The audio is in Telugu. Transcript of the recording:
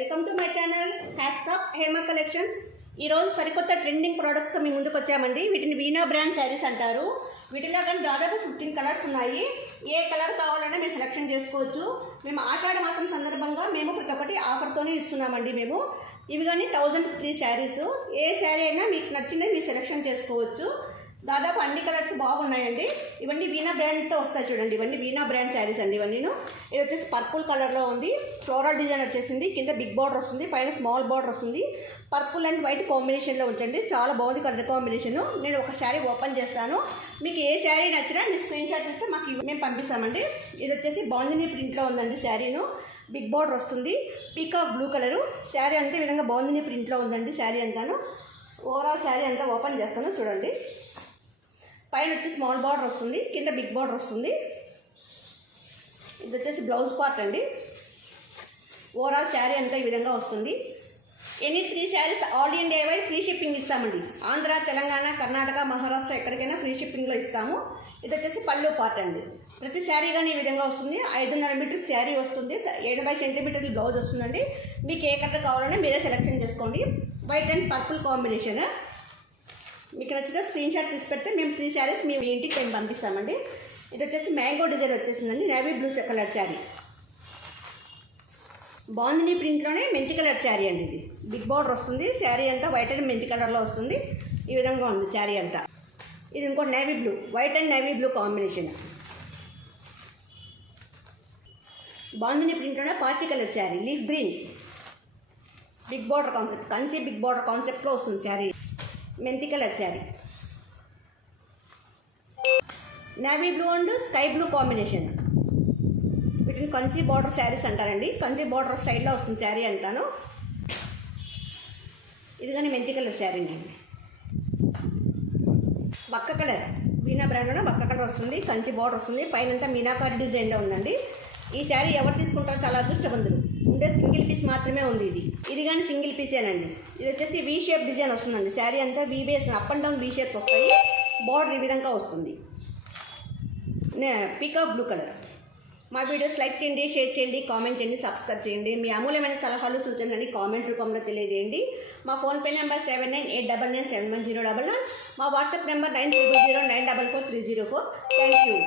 Welcome to my channel hashtag Hema collections. ఈరోజు సరికొత్త ట్రెండింగ్ ప్రోడక్ట్స్ మీ ముందుకు వచ్చామండి. వీటిని వీనా బ్రాండ్ శారీస్ అంటారు. వీటిలో కానీ దాదాపు 15 కలర్స్ ఉన్నాయి. ఏ కలర్ కావాలన్నా మీరు సెలెక్షన్ చేసుకోవచ్చు. మేము ఆషాఢ మాసం సందర్భంగా మేము ప్రతి ఒక్కటి ఆఫర్తోనే ఇస్తున్నామండి. మేము ఇవి కానీ 1003 శారీస్. ఏ శారీ అయినా మీకు నచ్చిందే మీరు సెలెక్షన్ చేసుకోవచ్చు. దాదాపు అన్ని కలర్స్ బాగున్నాయండి. ఇవన్నీ వీనా బ్రాండ్తో వస్తాయి చూడండి. ఇవన్నీ వీనా బ్రాండ్ శారీస్ అండి. ఇవన్నీ ఇది వచ్చేసి పర్పుల్ కలర్లో ఉంది. ఫ్లోరల్ డిజైన్ వచ్చేసింది. కింద బిగ్ బార్డర్ వస్తుంది, పైన స్మాల్ బార్డర్ వస్తుంది. పర్పుల్ అండ్ వైట్ కాంబినేషన్లో ఉంచండి. చాలా బాగుంది కలర్ కాంబినేషన్. నేను ఒక శారీ ఓపెన్ చేస్తాను. మీకు ఏ శారీ నచ్చినా మీ స్క్రీన్ షాట్ ఇస్తే మాకు మేము పంపిస్తామండి. ఇది వచ్చేసి బాందిని ప్రింట్లో ఉందండి. శారీను బిగ్ బార్డర్ వస్తుంది. పీకాక్ బ్లూ కలరు శారీ అంతా ఈ విధంగా బాందిని ప్రింట్లో ఉందండి. శారీ అంతాను ఓవరాల్ శారీ అంతా ఓపెన్ చేస్తాను చూడండి. పైన వచ్చి స్మాల్ బార్డర్ వస్తుంది, కింద బిగ్ బార్డర్ వస్తుంది. ఇది వచ్చేసి బ్లౌజ్ పార్ట్ అండి. ఓవరాల్ శారీ అంతా ఈ విధంగా వస్తుంది. Any 3 saris all India wide free shipping ఇస్తామండి. ఆంధ్ర, తెలంగాణ, కర్ణాటక, మహారాష్ట్ర ఎక్కడికైనా ఫ్రీ షిప్పింగ్లో ఇస్తాము. ఇది వచ్చేసి పళ్ళు పార్ట్ అండి. ప్రతి శారీ కానీ ఈ విధంగా వస్తుంది. 5.5 మీటర్స్ శారీ వస్తుంది. 80 సెంటీమీటర్లు బ్లౌజ్ వస్తుందండి. మీకు ఏ కలర్ కావాలన్నా మీరే సెలెక్షన్ చేసుకోండి. White and purple combination. మీకు నచ్చితే స్క్రీన్ షాట్ తీసి పెడితే మేము 3 శారీస్ మీ ఇంటికి మేము పంపిస్తామండి. ఇది వచ్చేసి మ్యాంగో డిజైన్ వచ్చేసిందండి. Navy blue colour sari. Bandhani ప్రింట్లోనే మెంతి కలర్ శారీ అండి. ఇది బిగ్ బార్డర్ వస్తుంది. శారీ అంతా వైట్ అండ్ మెంతి కలర్లో వస్తుంది. ఈ విధంగా ఉంది శారీ అంతా. ఇది ఇంకోటి navy blue, white and navy blue combination. Bandhani ప్రింట్లోనే పాచి colour sari, leaf green, big border concept, Kanchi big border కాన్సెప్ట్లో వస్తుంది శారీ. మెంతి colour sari, navy blue and sky blue combination. వీటిని కంచి బార్డర్ శారీస్ అంటారండి. కంచి బార్డర్ స్టైల్లో వస్తుంది శారీ అంతాను. ఇది కానీ మెంతి కలర్ శారీ అండి. బక్క కలర్, వీనా బ్రాండ్లోనే బక్క కలర్ వస్తుంది. కంచి బార్డర్ వస్తుంది. పైనంతా మీనాకారి డిజైన్లో ఉందండి. ఈ శారీ ఎవరు తీసుకుంటారో చాలా అదృష్టవంతులు. ఉండే సింగిల్ పీస్ మాత్రమే ఉంది. ఇది కానీ సింగిల్ పీసేనండి. ఇది వచ్చేసి వీ షేప్ డిజైన్ వస్తుందండి. శారీ అంతా we base up and down we shapes వస్తాయి. బార్డర్ ఈ విధంగా వస్తుంది. Peacock blue colour. మా వీడియోస్ లైక్ చేయండి, షేర్ చేయండి, కామెంట్ చేయండి, సబ్స్క్రైబ్ చేయండి. మీ అమూల్యమైన సలహాలు సూచనలని కామెంట్ రూపంలో తెలియజేయండి. మా ఫోన్పే నెంబర్ 7989971099. మా వాట్సాప్ నెంబర్ 9309444304. Thank you.